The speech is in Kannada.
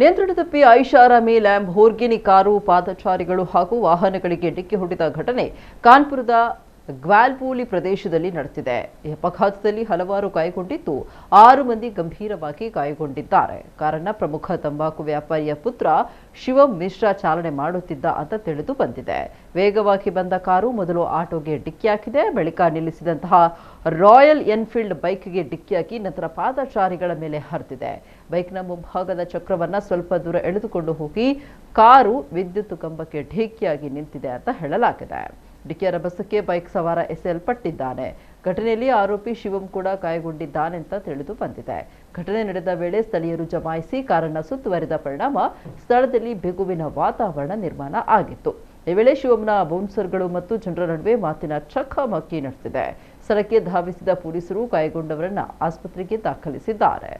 ನಿಯಂತ್ರಣ ತಪ್ಪಿ ಐಷಾರಾಮಿ ಲ್ಯಾಂಬೋರ್ಗಿನಿ ಕಾರು ಪಾದಚಾರಿಗಳು ಹಾಗೂ ವಾಹನಗಳಿಗೆ ಡಿಕ್ಕಿ ಹೊಡೆದ ಘಟನೆ ಕಾನ್ಪುರದ ಗ್ವಾಲ್ಪೂಲಿ ಪ್ರದೇಶದಲ್ಲಿ ನಡೆದಿದೆ. ಈ ಅಪಘಾತದಲ್ಲಿ ಹಲವಾರು ಗಾಯಗೊಂಡಿದ್ದು 6 ಮಂದಿ ಗಂಭೀರವಾಗಿ ಗಾಯಗೊಂಡಿದ್ದಾರೆ. ಕಾರಣ ಪ್ರಮುಖ ತಂಬಾಕು ವ್ಯಾಪಾರಿಯ ಪುತ್ರ ಶಿವಂ ಮಿಶ್ರಾ ಚಾಲನೆ ಮಾಡುತ್ತಿದ್ದ ಅಂತ ತಿಳಿದು ಬಂದಿದೆ. ವೇಗವಾಗಿ ಬಂದ ಕಾರು ಮೊದಲು ಆಟೋಗೆ ಡಿಕ್ಕಿಯಾಗಿದೆ. ಬಳಿಕ ನಿಲ್ಲಿಸಿದಂತಹ ರಾಯಲ್ ಎನ್ಫೀಲ್ಡ್ ಬೈಕ್ಗೆ ಡಿಕ್ಕಿಯಾಗಿ ನಂತರ ಪಾದಚಾರಿಗಳ ಮೇಲೆ ಹರಿದಿದೆ. ಬೈಕ್ನ ಮುಂಭಾಗದ ಚಕ್ರವನ್ನ ಸ್ವಲ್ಪ ದೂರ ಎಳೆದುಕೊಂಡು ಹೋಗಿ ಕಾರು ವಿದ್ಯುತ್ ಕಂಬಕ್ಕೆ ಡಿಕ್ಕಿಯಾಗಿ ನಿಂತಿದೆ ಅಂತ ಹೇಳಲಾಗಿದೆ. ಡಿಕ್ಕಿಯ ರಭಸಕ್ಕೆ ಬೈಕ್ ಸವಾರ ಎಸೆಯಲ್ಪಟ್ಟಿದ್ದಾನೆ. ಘಟನೆಯಲ್ಲಿ ಆರೋಪಿ ಶಿವಂ ಕೂಡ ಗಾಯಗೊಂಡಿದ್ದಾನೆ ಅಂತ ತಿಳಿದು ಬಂದಿದೆ. ಘಟನೆ ನಡೆದ ವೇಳೆ ಸ್ಥಳೀಯರು ಜಮಾಯಿಸಿ ಕಾರನ್ನ ಸುತ್ತುವರಿದ ಪರಿಣಾಮ ಸ್ಥಳದಲ್ಲಿ ಬಿಗುವಿನ ವಾತಾವರಣ ನಿರ್ಮಾಣ ಆಗಿತ್ತು. ಈ ವೇಳೆ ಶಿವಂನ ಬೌನ್ಸರ್ಗಳು ಮತ್ತು ಜನರ ನಡುವೆ ಮಾತಿನ ಚಕಮಕಿ ನಡೆದಿದೆ. ಸ್ಥಳಕ್ಕೆ ಧಾವಿಸಿದ ಪೊಲೀಸರು ಗಾಯಗೊಂಡವರನ್ನ ಆಸ್ಪತ್ರೆಗೆ ದಾಖಲಿಸಿದ್ದಾರೆ.